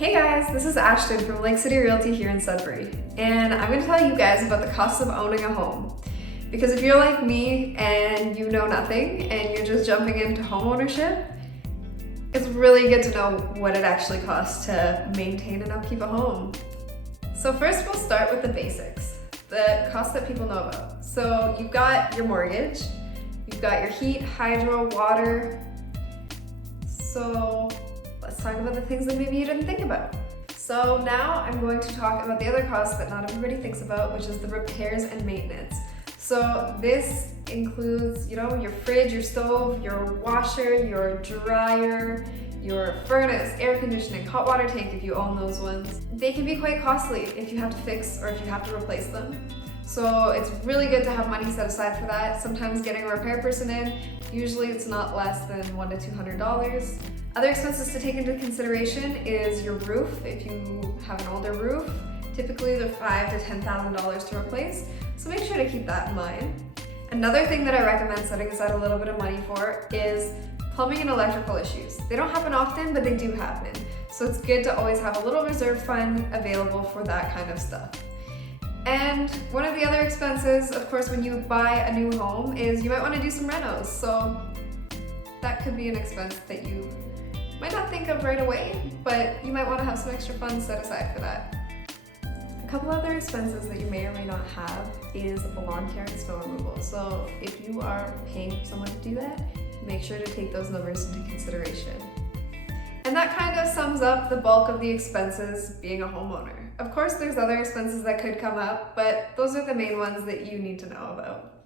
Hey guys, this is Ashton from Lake City Realty here in Sudbury, and I'm going to tell you guys about the cost of owning a home. Because if you're like me and you know nothing and you're just jumping into homeownership, it's really good to know what it actually costs to maintain and upkeep a home. So first we'll start with the basics, the costs that people know about. So you've got your mortgage, you've got your heat, hydro, water. So let's talk about the things that maybe you didn't think about. So now I'm going to talk about the other costs that not everybody thinks about, which is the repairs and maintenance. So this includes, your fridge, your stove, your washer, your dryer, your furnace, air conditioning, hot water tank if you own those ones. They can be quite costly if you have to fix or if you have to replace them. So it's really good to have money set aside for that. Sometimes getting a repair person in, usually it's not less than $100 to $200. Other expenses to take into consideration is your roof. If you have an older roof, typically they're $5,000 to $10,000 to replace. So make sure to keep that in mind. Another thing that I recommend setting aside a little bit of money for is plumbing and electrical issues. They don't happen often, but they do happen. So it's good to always have a little reserve fund available for that kind of stuff. And one of the other expenses, of course, when you buy a new home is you might want to do some renos. So that could be an expense that you might not think of right away, but you might want to have some extra funds set aside for that. A couple other expenses that you may or may not have is lawn care and snow removal. So if you are paying for someone to do that, make sure to take those numbers into consideration. And that kind of sums up the bulk of the expenses being a homeowner. Of course, there's other expenses that could come up, but those are the main ones that you need to know about.